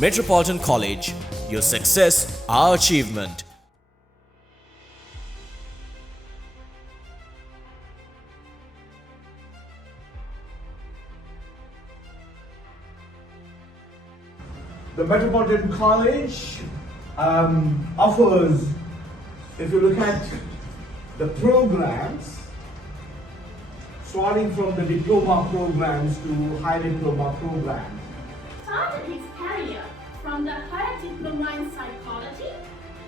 Metropolitan College, your success, our achievement. The Metropolitan College offers, if you look at the programs, starting from the diploma programs to high diploma programs. Started his career from the higher diploma in psychology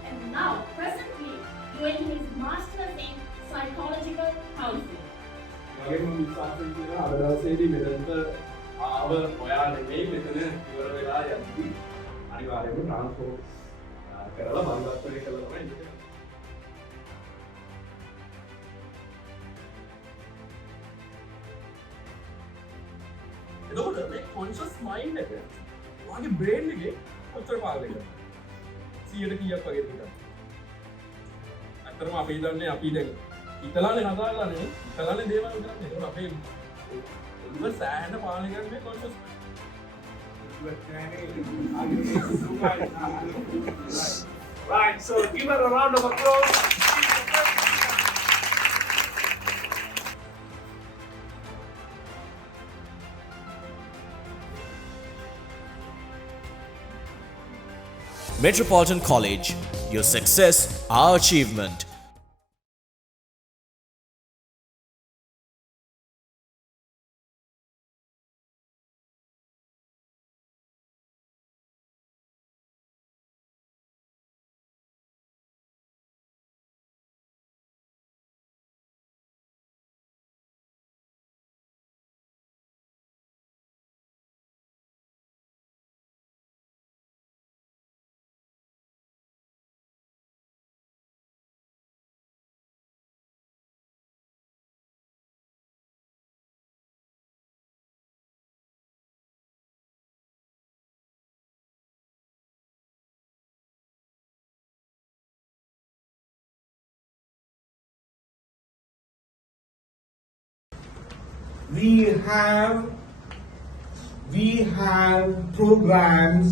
and now presently doing his master's in psychological counseling. මගේම විශ්වාසයෙන් කියනවා අද දවසේදී මෙතනට ආව ඔයා නෙමෙයි මෙතන ඉවර වෙලා යද්දි අනිවාර්යයෙන්ම ට්‍රාන්ස්ෆෝම් කරලා පරිවර්තනය කළා තමයි ඉන්නේ. එතකොට මේ කොන්ෂස් මයින්ඩ් එක ඔයාගේ බ්‍රේන් එකේ කොච්චර පාලනය කරනවද 100ට කීයක් වගේ දෙයක්. අතරම අපි දන්නේ අපි දැන් ඉතලානේ හදාගන්නේ ඉතලානේ දේවල් කරන්නේ. ඒක අපේ ඔළුව සෑහෙන පාලනය කරන්නේ conscious Right, so give her a round of applause. Metropolitan College, your success, our achievement. We have programs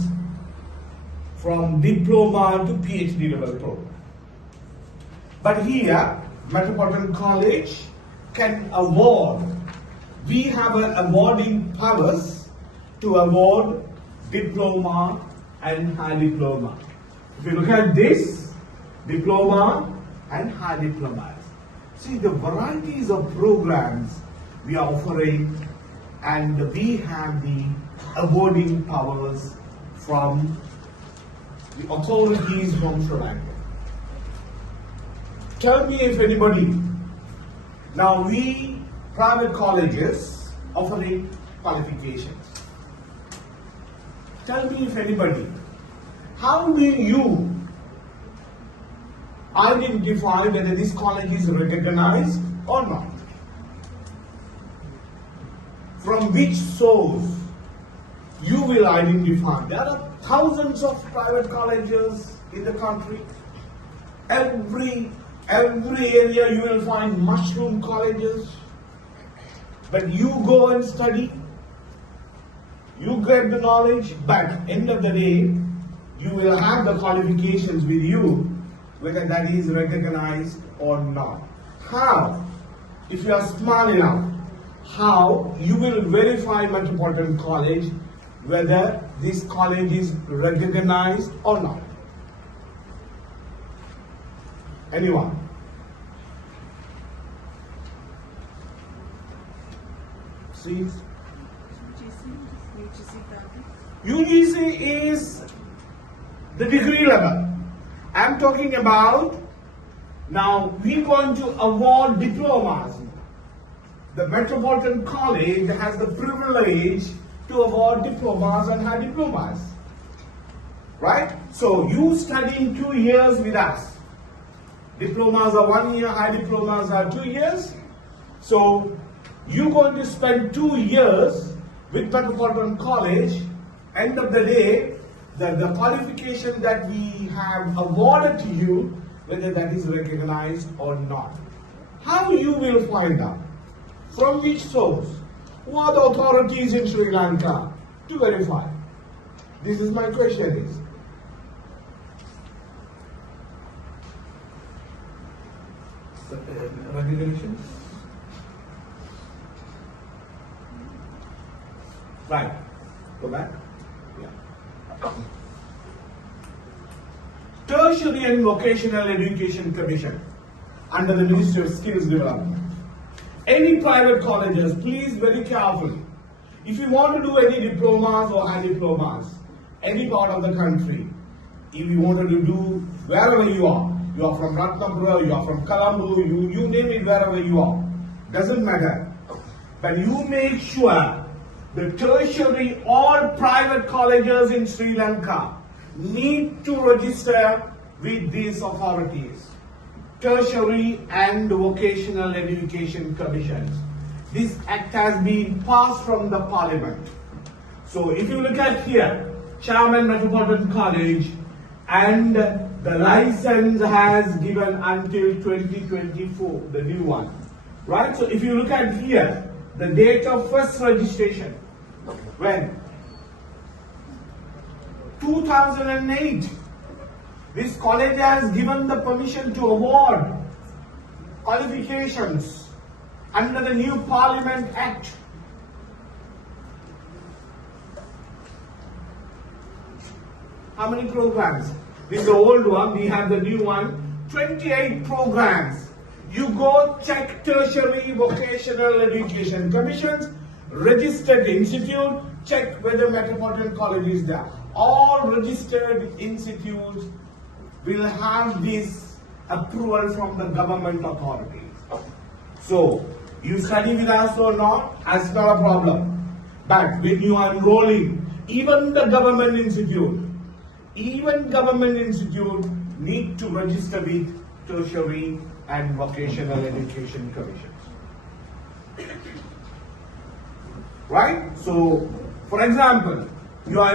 from diploma to PhD level program. But here, Metropolitan College can award. We have an awarding powers to award diploma and high diploma. If you look at this, diploma and high diplomas. See the varieties of programs we are offering, and we have the awarding powers from the authorities from Sri Lanka. Tell me if anybody, now we private colleges offering qualifications. Tell me if anybody, how will you identify whether this college is recognized or not? From which source you will identify? There are thousands of private colleges in the country. Every area you will find mushroom colleges. But you go and study, you get the knowledge, but end of the day, you will have the qualifications with you, whether that is recognized or not. How? If you are smart enough, how you will verify Metropolitan College whether this college is recognized or not? Anyone? See? UGC is the degree level. I'm talking about, now we're going to award diplomas. The Metropolitan College has the privilege to award diplomas and high diplomas. Right? So you studying 2 years with us. Diplomas are 1 year, high diplomas are 2 years. So you're going to spend 2 years with Metropolitan College. End of the day, the qualification that we have awarded to you, whether that is recognized or not. How you will find out? From which source? Who are the authorities in Sri Lanka to verify? This is my question is. Regulations? Right. Go back. Yeah. Tertiary and Vocational Education Commission under the Ministry of Skills Development. Any private colleges, please very carefully. If you want to do any diplomas or high diplomas, any part of the country, if you wanted to do wherever you are from Ratnapura, you are from Colombo, you name it wherever you are, doesn't matter. But you make sure the tertiary, all private colleges in Sri Lanka need to register with these authorities. Tertiary and Vocational Education Commissions. This act has been passed from the parliament. So if you look at here, Chairman Metropolitan College, and the license has given until 2024, the new one. Right? So if you look at here, the date of first registration, when? 2008. This college has given the permission to award qualifications under the new Parliament Act. How many programs? This is the old one, we have the new one. 28 programs. You go check Tertiary Vocational Education Commissions, registered institute, check whether Metropolitan College is there. All registered institutes will have this approval from the government authorities. So, you study with us or not, that's not a problem. But when you are enrolling, even government institute need to register with Tertiary and Vocational Education Commissions. Right? So, for example, you are